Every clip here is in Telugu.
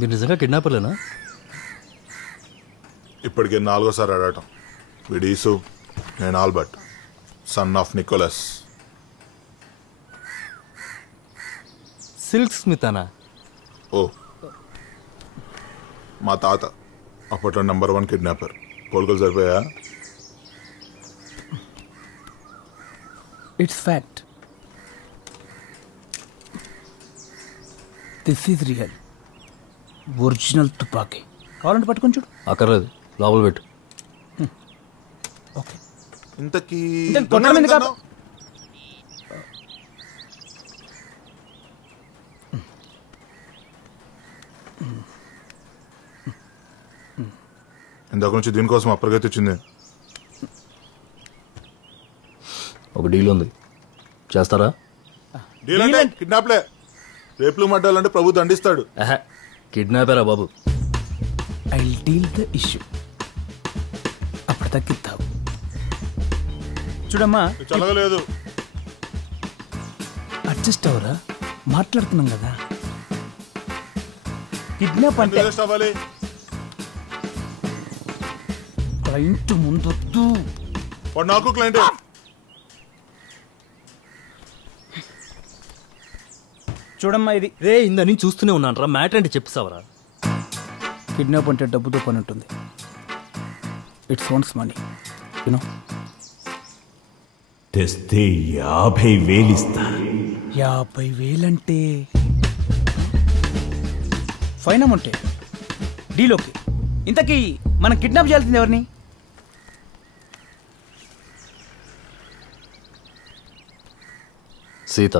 మీరు నిజంగా కిడ్నాపర్లేనా? ఇప్పటికే 4సారి అడగటం. విడీసు, నేను Albert, son of Nicholas. Silk Smith అనా? ఓ, మా తాత అప్పట్లో నెంబర్ 1 కిడ్నాపర్. కోలుకోలు సరిపోయా? It's fact. This is real original తుపాకీ. కావాలంటే పట్టుకొని చూడు. అక్కర్లేదు, లోపల పెట్టు. ఓకే. ఇంతకీ ఇందాక నుంచి దీనికోసం అప్పటికైతే వచ్చింది. ఒక డీల్ ఉంది, చేస్తారా? డీల్ అంటే కిడ్నాప్లే. రేపులు మడ్డాలంటే ప్రభు దండిస్తాడు. కిడ్నాపరా బాబు. I deal the issue. అప్పుడు తగ్గిస్తావు. చూడమ్మా, చల్లగలేదు. అడ్జస్ట్ అవరా, మాట్లాడుతున్నాం కదా. కిడ్నాప్ అంటే అవ్వాలి. క్లయింట్ ముందొద్దు. వాడు నాకు క్లయింట్. చూడమ్మా, ఇది రే ఇందా నేను చూస్తూనే ఉన్నాను రా. మ్యాటర్ అంటే చెప్పేసావరా? కిడ్నాప్ అంటే డబ్బుతో పని ఉంటుంది. It's one's money, you know. తెస్తే 50,000 ఇస్తా. 50,000 అంటే ఫైన్ అమౌంటే. Deal okay. ఇంతకీ మనం కిడ్నాప్ చేయాల్సింది ఎవరిని? సీత.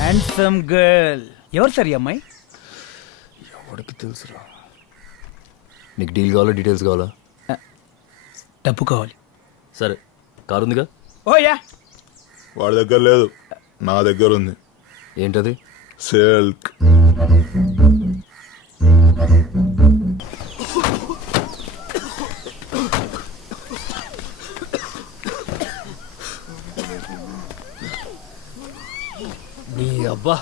Handsome girl. ఎవరు సార్ ఈ అమ్మాయి? ఎవరికి తెలుసురా? నీకు డీల్ కావాలా, డీటెయిల్స్ కావాలా? డబ్బు కావాలి. సరే, కారు ఉందిగా? ఓ యా. వాడి దగ్గర లేదు, నా దగ్గర ఉంది. ఏంటది? సిల్క్. నీ అబ్బా,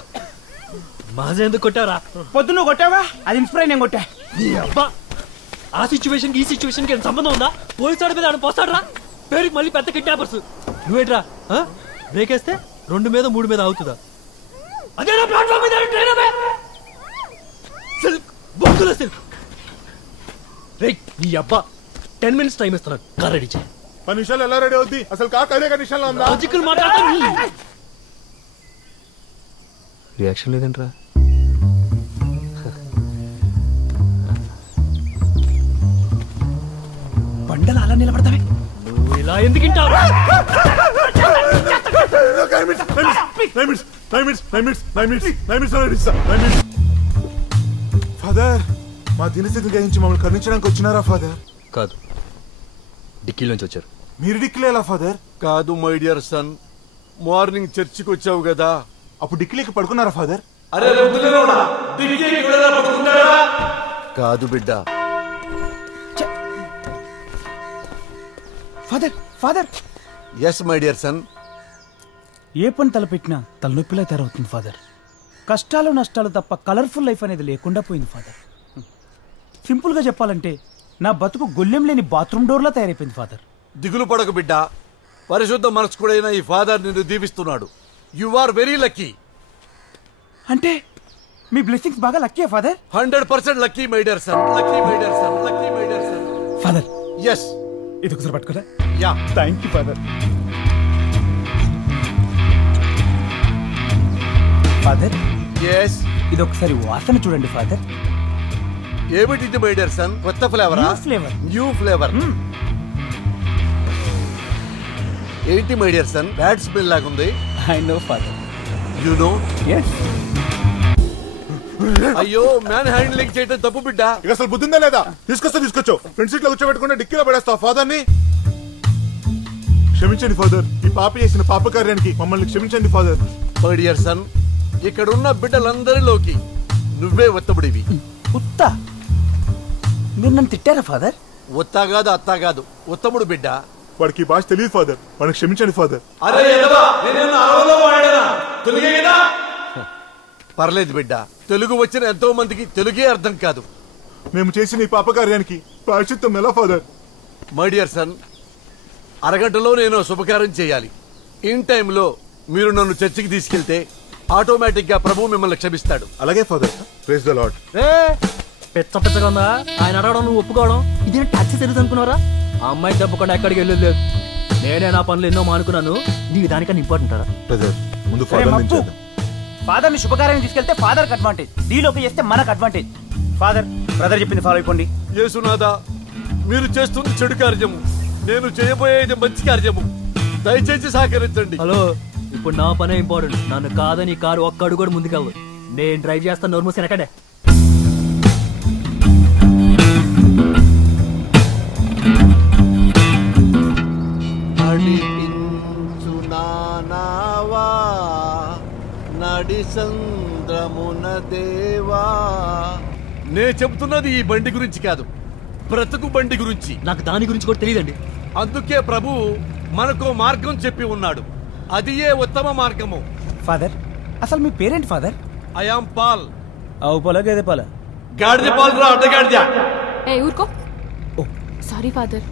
మాజా ఎందుకు కొట్టావరా? పొద్దున్న నువ్వు కొట్టావా? అది ఇన్స్పైర్ నేను కొట్టా. నీ అబ్బా, ఆ సిచ్యువేషన్ ఈ సిచ్యువేషన్ కి సంబంధం ఉందా? పోలీసు వాడి మీద ఆడ పోస్తాడరా. పేరుకి మళ్ళీ పెద్ద కిడ్నాపర్స్. నువ్వేట్రా బ్రేక్ వేస్తే 2 మీద 3 మీద అవుతుందా? అదేనా ప్లాట్ఫామ్ మీద ట్రైన్ అవే. సిల్క్ బొక్కుల సిల్క్. రేయ్ నీ అబ్బా, 10 minutes టైం ఇస్తున్నా, కార్ రెడీ చేయి. 10 నిమిషాలు ఎలా రెడీ అవుద్ది? అసలు కార్ 5 నిమిషాల్లో ఉందా? లాజికల్ మాట్లాడతా. రియాక్షన్ లేదంట్రా. బండలు అలా నిలబడతావే. నువ్వు ఇలా ఎందుకు వింటావు? ఫాదర్, మా దినస్థితి గ్రహించి మమ్మల్ని కరుణించడానికి వచ్చినారా ఫాదర్? కాదు, డిక్కీల నుంచి వచ్చారు. మీరు డిక్కిలేలా ఫాదర్? కాదు మై డియర్ సన్, మార్నింగ్ చర్చికి వచ్చావు కదా, అప్పుడు డిక్కిలేకి పడుకున్నారా ఫాదర్? కాదు బిడ్డ. Father, father. Yes my dear son. ఏ పని తలపెట్టినా తలనొప్పిలా తయారవుతుంది ఫాదర్. కష్టాలు నష్టాలు తప్ప కలర్ఫుల్ లైఫ్ అనేది లేకుండా పోయింది ఫాదర్. సింపుల్గా చెప్పాలంటే నా బతుకు గొల్లెం లేని బాత్రూమ్ డోర్లా తయారైపోయింది ఫాదర్. దిగులు పడకు బిడ్డ, పరిశుద్ధ మనస్కుడైన ఈ ఫాదర్ నిన్ను దీవిస్తున్నాడు. You are very lucky. అంటే మీ బ్లెస్సింగ్స్ బాగా lucky father? 100% lucky my dear son. Lucky my dear son. Lucky my dear son. Father, yes. ఇది ఒకసారి పట్టుకోరా? Yeah. Thank you father. Father, yes. ఇది ఒకసారి వాసన చూడండి ఫాదర్. ఏమిటి మై డియర్ సన్? కొత్త ఫ్లేవరా? ఫ్లేవర్. New flavour. ఏంటి my dear son, bad smell లాగుంది? I know father. You know? Yes. అయ్యో, మ్యాన్ హ్యాండ్లింగ్ చేయడం తప్పు బిడ్డ. ఇక అసలు బుద్ధిందా లేదా? తీసుకొచ్చు ఫ్రంట్ సీట్ లో కూర్చోబెట్టుకుంటే డిక్కీలో పడేస్తావు ఫాదర్ ని. క్షమించండి ఫాదర్, ఈ పాప చేసిన పాప కార్యానికి మమ్మల్ని క్షమించండి ఫాదర్. మై డియర్ సన్, ఇక్కడున్న బిడ్డలందరిలోకి నువ్వే ఉత్తముడివి. ఉత్తా? మీరు నన్ను తిట్టారా ఫాదర్? ఉత్తా కాదు, అత్తా కాదు, ఉత్తముడు బిడ్డ. వాడికి ఈ భాష తెలియదు ఫాదర్, వాడిని క్షమించండి ఫాదర్. పర్లేదు బిడ్డ, తెలుగు వచ్చిన ఎంతో మందికి తెలుగే అర్థం కాదు. మేము చేసిన ఈ పాపకార్యానికి ప్రాయశ్చిత్తం ఎలా ఫాదర్? మై డియర్ సన్, అరగంటలో నేను శుభకార్యం చేయాలి. ఇన్ టైంలో మీరు నన్ను చర్చికి తీసుకెళ్తే ఆటోమేటిక్ గా ప్రభు మిమ్మల్ని క్షమిస్తాడు. అలాగే ఫాదర్. Praise the Lord. పెచ్చ పెచ్చగా ఉందా ఆయన అడగడం, నువ్వు ఒప్పుకోవడం? ఇదేం టాక్సీ సర్వీస్ అనుకున్నారా? ఆ అమ్మాయి డబ్బుకుండా ఎక్కడికి వెళ్ళేది లేదు. నేనే నా పనులు ఎన్నో మానుకున్నాను, నీకు దానికన్నా ఇంపార్టెంట్ రా. బ్రదర్ ముందు ఫాదర్ నుంచి చేద్దాం. ఫాదర్ ని శుభకార్యం తీసుకెళ్తే ఫాదర్ కి అడ్వాంటేజ్, డీలోకి చేస్తే మనకు అడ్వాంటేజ్. ఫాదర్ బ్రదర్ చెప్పింది ఫాలో అయిపోండి. యేసునాథా, మీరు చేస్తుంది చెడు కార్యము, నేను చేయబోయేది మంచి కార్యము. దయచేసి సహకరించండి. హలో, ఇప్పుడు నా పనే ఇంపార్టెంట్. నన్ను కాదని కారు ఒక్క అడుగు కూడా ముందుకెళ్ళదు. నేను డ్రైవ్ చేస్తాను, నోరు మూసి వెనకడే. నడిసంద్రమున దేవా. నే చెబుతున్నది ఈ బండి గురించి కాదు, బ్రతుకు బండి గురించి. నాకు దాని గురించి కూడా తెలియదండి. అందుకే ప్రభు మనకు మార్గం చెప్పి ఉన్నాడు, అది ఏ ఉత్తమ మార్గము. ఫాదర్ అసలు మీ పేరేంటి ఫాదర్? I am Paul. ఆవు పాల గేదె పాల? గాడిద పాలు రా, అడ్డగాడిద. ఊరుకో. Sorry father.